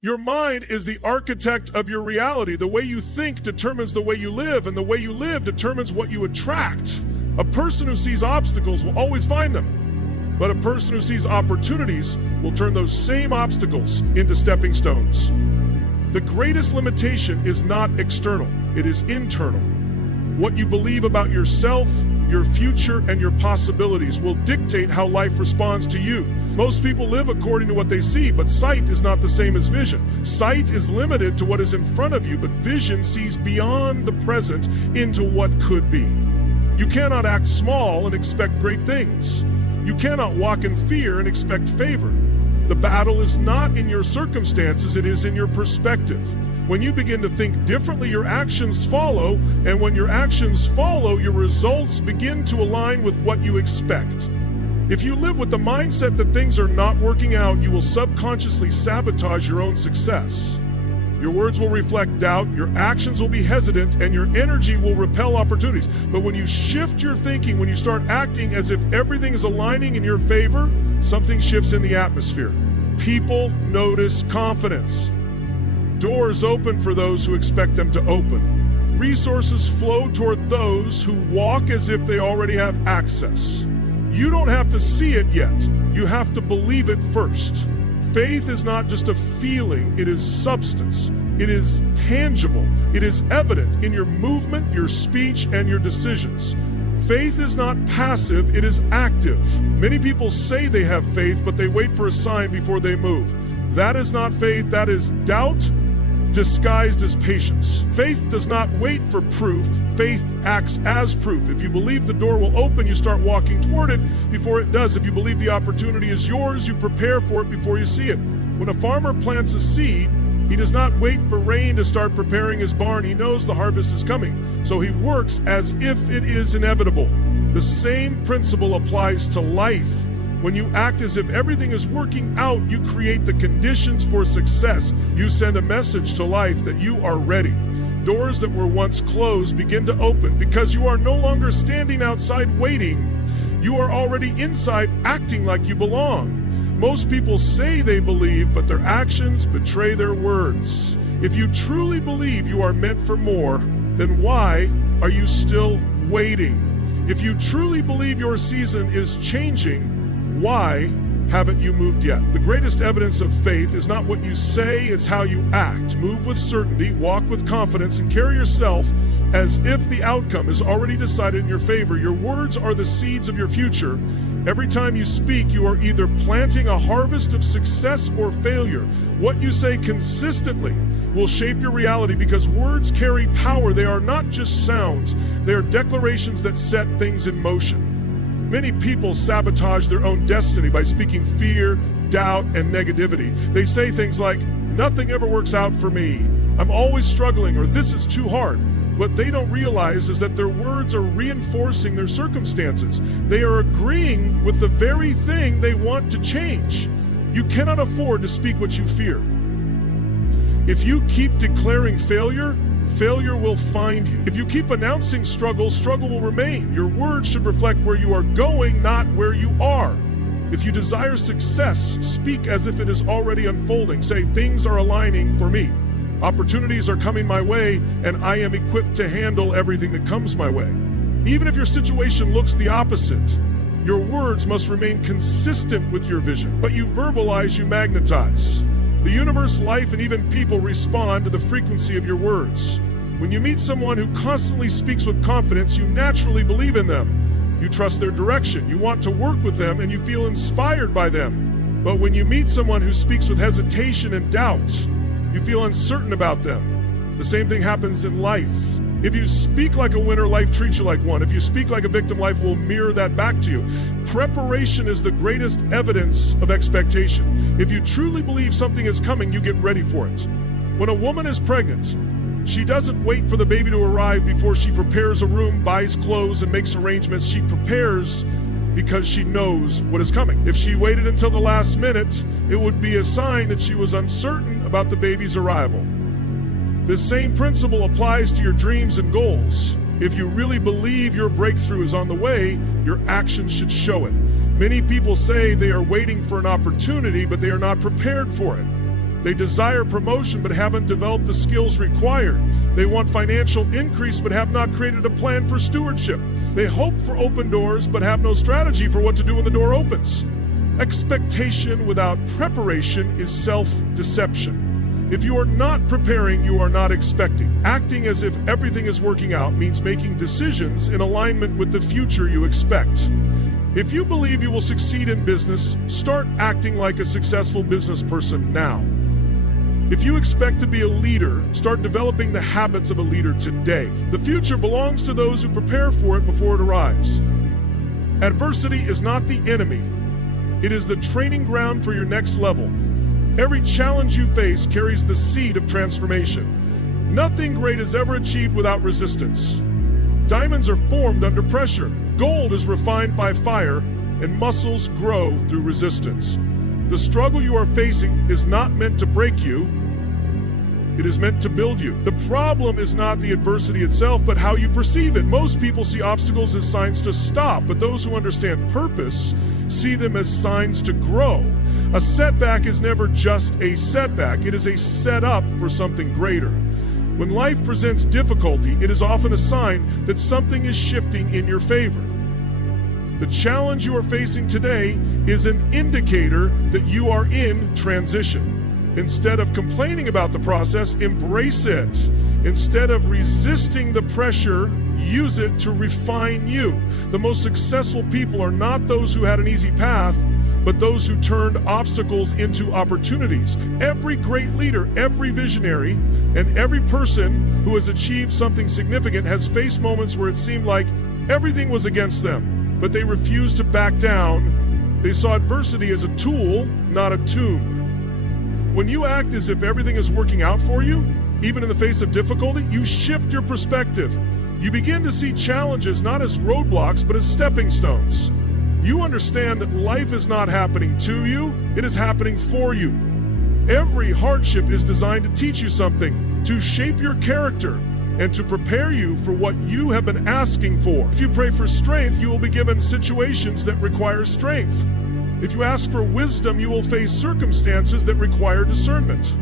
Your mind is the architect of your reality. The way you think determines the way you live, and the way you live determines what you attract. A person who sees obstacles will always find them, but a person who sees opportunities will turn those same obstacles into stepping stones. The greatest limitation is not external, it is internal. What you believe about yourself, your future, and your possibilities will dictate how life responds to you. Most people live according to what they see, but sight is not the same as vision. Sight is limited to what is in front of you, but vision sees beyond the present into what could be. You cannot act small and expect great things. You cannot walk in fear and expect favor. The battle is not in your circumstances, it is in your perspective. When you begin to think differently, your actions follow, and when your actions follow, your results begin to align with what you expect. If you live with the mindset that things are not working out, you will subconsciously sabotage your own success. Your words will reflect doubt, your actions will be hesitant, and your energy will repel opportunities. But when you shift your thinking, when you start acting as if everything is aligning in your favor, something shifts in the atmosphere. People notice confidence. Doors open for those who expect them to open. Resources flow toward those who walk as if they already have access. You don't have to see it yet. You have to believe it first. Faith is not just a feeling, it is substance. It is tangible. It is evident in your movement, your speech, and your decisions. Faith is not passive, it is active. Many people say they have faith, but they wait for a sign before they move. That is not faith, that is doubt disguised as patience. Faith does not wait for proof, faith acts as proof. If you believe the door will open, you start walking toward it before it does. If you believe the opportunity is yours, you prepare for it before you see it. When a farmer plants a seed, he does not wait for rain to start preparing his barn. He knows the harvest is coming, so he works as if it is inevitable. The same principle applies to life. When you act as if everything is working out, you create the conditions for success. You send a message to life that you are ready. Doors that were once closed begin to open because you are no longer standing outside waiting. You are already inside acting like you belong. Most people say they believe, but their actions betray their words. If you truly believe you are meant for more, then why are you still waiting? If you truly believe your season is changing, why haven't you moved yet? The greatest evidence of faith is not what you say, it's how you act. Move with certainty, walk with confidence, and carry yourself as if the outcome is already decided in your favor. Your words are the seeds of your future. Every time you speak, you are either planting a harvest of success or failure. What you say consistently will shape your reality because words carry power. They are not just sounds, they are declarations that set things in motion. Many people sabotage their own destiny by speaking fear, doubt, and negativity. They say things like, "Nothing ever works out for me," "I'm always struggling," or "This is too hard." What they don't realize is that their words are reinforcing their circumstances. They are agreeing with the very thing they want to change. You cannot afford to speak what you fear. If you keep declaring failure, failure will find you. If you keep announcing struggle, struggle will remain. Your words should reflect where you are going, not where you are. If you desire success, speak as if it is already unfolding. Say, "Things are aligning for me. Opportunities are coming my way, and I am equipped to handle everything that comes my way." Even if your situation looks the opposite, your words must remain consistent with your vision. But you verbalize, you magnetize. The universe, life, and even people respond to the frequency of your words. When you meet someone who constantly speaks with confidence, you naturally believe in them. You trust their direction, you want to work with them, and you feel inspired by them. But when you meet someone who speaks with hesitation and doubt, you feel uncertain about them. The same thing happens in life. If you speak like a winner, life treats you like one. If you speak like a victim, life will mirror that back to you. Preparation is the greatest evidence of expectation. If you truly believe something is coming, you get ready for it. When a woman is pregnant, she doesn't wait for the baby to arrive before she prepares a room, buys clothes, and makes arrangements. She prepares because she knows what is coming. If she waited until the last minute, it would be a sign that she was uncertain about the baby's arrival. This same principle applies to your dreams and goals. If you really believe your breakthrough is on the way, your actions should show it. Many people say they are waiting for an opportunity, but they are not prepared for it. They desire promotion but haven't developed the skills required. They want financial increase but have not created a plan for stewardship. They hope for open doors but have no strategy for what to do when the door opens. Expectation without preparation is self-deception. If you are not preparing, you are not expecting. Acting as if everything is working out means making decisions in alignment with the future you expect. If you believe you will succeed in business, start acting like a successful business person now. If you expect to be a leader, start developing the habits of a leader today. The future belongs to those who prepare for it before it arrives. Adversity is not the enemy. It is the training ground for your next level. Every challenge you face carries the seed of transformation. Nothing great is ever achieved without resistance. Diamonds are formed under pressure. Gold is refined by fire, and muscles grow through resistance. The struggle you are facing is not meant to break you. It is meant to build you. The problem is not the adversity itself, but how you perceive it. Most people see obstacles as signs to stop, but those who understand purpose see them as signs to grow. A setback is never just a setback. It is a setup for something greater. When life presents difficulty, it is often a sign that something is shifting in your favor. The challenge you are facing today is an indicator that you are in transition. Instead of complaining about the process, embrace it. Instead of resisting the pressure, use it to refine you. The most successful people are not those who had an easy path, but those who turned obstacles into opportunities. Every great leader, every visionary, and every person who has achieved something significant has faced moments where it seemed like everything was against them, but they refused to back down. They saw adversity as a tool, not a tomb. When you act as if everything is working out for you, even in the face of difficulty, you shift your perspective. You begin to see challenges not as roadblocks, but as stepping stones. You understand that life is not happening to you, it is happening for you. Every hardship is designed to teach you something, to shape your character, and to prepare you for what you have been asking for. If you pray for strength, you will be given situations that require strength. If you ask for wisdom, you will face circumstances that require discernment.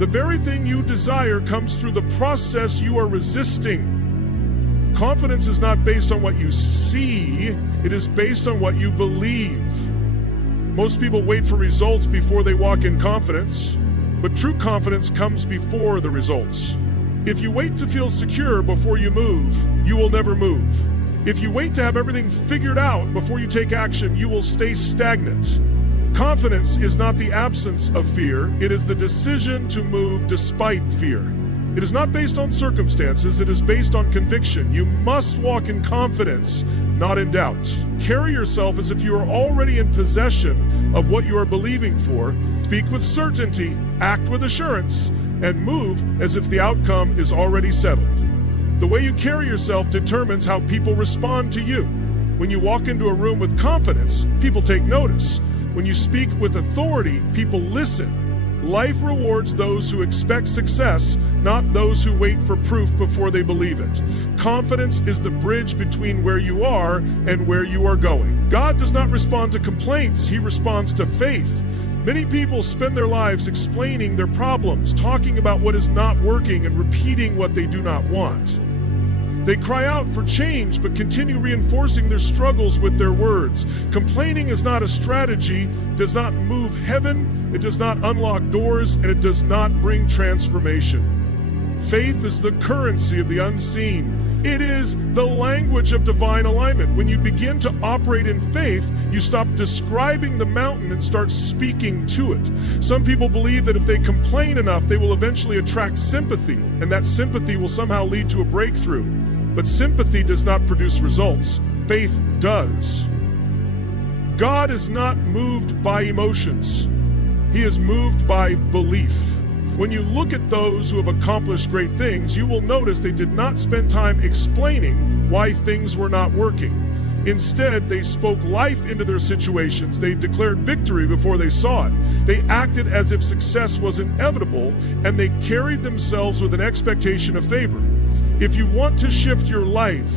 The very thing you desire comes through the process you are resisting. Confidence is not based on what you see, it is based on what you believe. Most people wait for results before they walk in confidence, but true confidence comes before the results. If you wait to feel secure before you move, you will never move. If you wait to have everything figured out before you take action, you will stay stagnant. Confidence is not the absence of fear, it is the decision to move despite fear. It is not based on circumstances, it is based on conviction. You must walk in confidence, not in doubt. Carry yourself as if you are already in possession of what you are believing for. Speak with certainty, act with assurance, and move as if the outcome is already settled. The way you carry yourself determines how people respond to you. When you walk into a room with confidence, people take notice. When you speak with authority, people listen. Life rewards those who expect success, not those who wait for proof before they believe it. Confidence is the bridge between where you are and where you are going. God does not respond to complaints, He responds to faith. Many people spend their lives explaining their problems, talking about what is not working, and repeating what they do not want. They cry out for change, but continue reinforcing their struggles with their words. Complaining is not a strategy, does not move heaven, it does not unlock doors, and it does not bring transformation. Faith is the currency of the unseen. It is the language of divine alignment. When you begin to operate in faith, you stop describing the mountain and start speaking to it. Some people believe that if they complain enough, they will eventually attract sympathy, and that sympathy will somehow lead to a breakthrough. But sympathy does not produce results. Faith does. God is not moved by emotions. He is moved by belief. When you look at those who have accomplished great things, you will notice they did not spend time explaining why things were not working. Instead, they spoke life into their situations. They declared victory before they saw it. They acted as if success was inevitable, and they carried themselves with an expectation of favor. If you want to shift your life,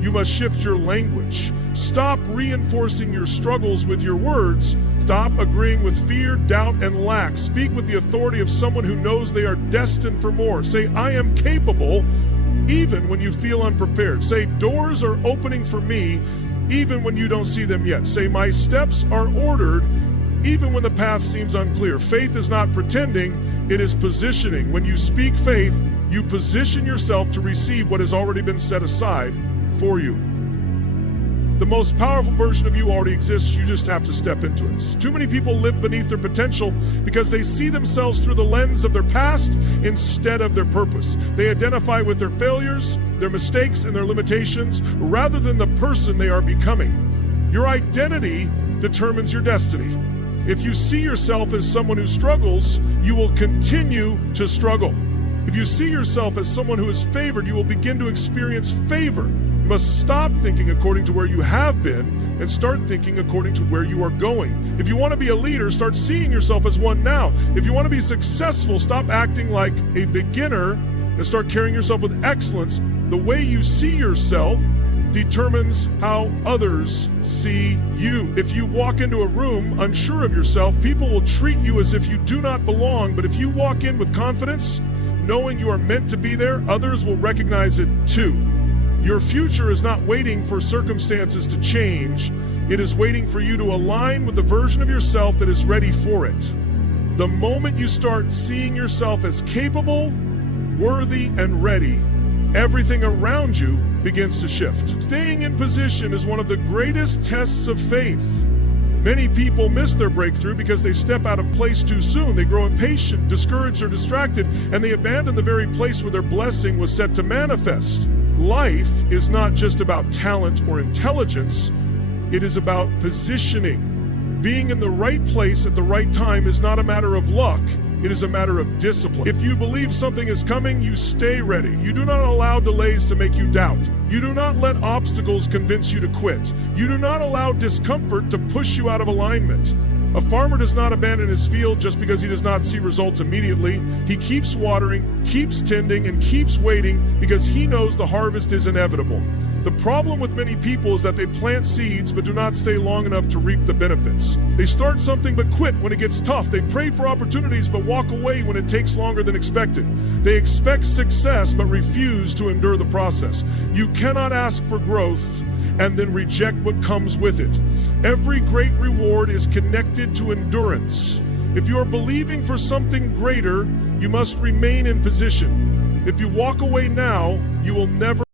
you must shift your language. Stop reinforcing your struggles with your words. Stop agreeing with fear, doubt, and lack. Speak with the authority of someone who knows they are destined for more. Say, I am capable, even when you feel unprepared. Say, doors are opening for me, even when you don't see them yet. Say, my steps are ordered, even when the path seems unclear. Faith is not pretending, it is positioning. When you speak faith, you position yourself to receive what has already been set aside for you. The most powerful version of you already exists, you just have to step into it. Too many people live beneath their potential because they see themselves through the lens of their past instead of their purpose. They identify with their failures, their mistakes, and their limitations rather than the person they are becoming. Your identity determines your destiny. If you see yourself as someone who struggles, you will continue to struggle. If you see yourself as someone who is favored, you will begin to experience favor. You must stop thinking according to where you have been and start thinking according to where you are going. If you want to be a leader, start seeing yourself as one now. If you want to be successful, stop acting like a beginner and start carrying yourself with excellence. The way you see yourself determines how others see you. If you walk into a room unsure of yourself, people will treat you as if you do not belong. But if you walk in with confidence, knowing you are meant to be there, others will recognize it too. Your future is not waiting for circumstances to change. It is waiting for you to align with the version of yourself that is ready for it. The moment you start seeing yourself as capable, worthy, and ready, everything around you begins to shift. Staying in position is one of the greatest tests of faith. Many people miss their breakthrough because they step out of place too soon. They grow impatient, discouraged, or distracted, and they abandon the very place where their blessing was set to manifest. Life is not just about talent or intelligence, it is about positioning. Being in the right place at the right time is not a matter of luck, it is a matter of discipline. If you believe something is coming, you stay ready. You do not allow delays to make you doubt. You do not let obstacles convince you to quit. You do not allow discomfort to push you out of alignment. A farmer does not abandon his field just because he does not see results immediately. He keeps watering, keeps tending, and keeps waiting because he knows the harvest is inevitable. The problem with many people is that they plant seeds but do not stay long enough to reap the benefits. They start something but quit when it gets tough. They pray for opportunities but walk away when it takes longer than expected. They expect success but refuse to endure the process. You cannot ask for growth and then reject what comes with it. Every great reward is connected to endurance. If you are believing for something greater, you must remain in position. If you walk away now, you will never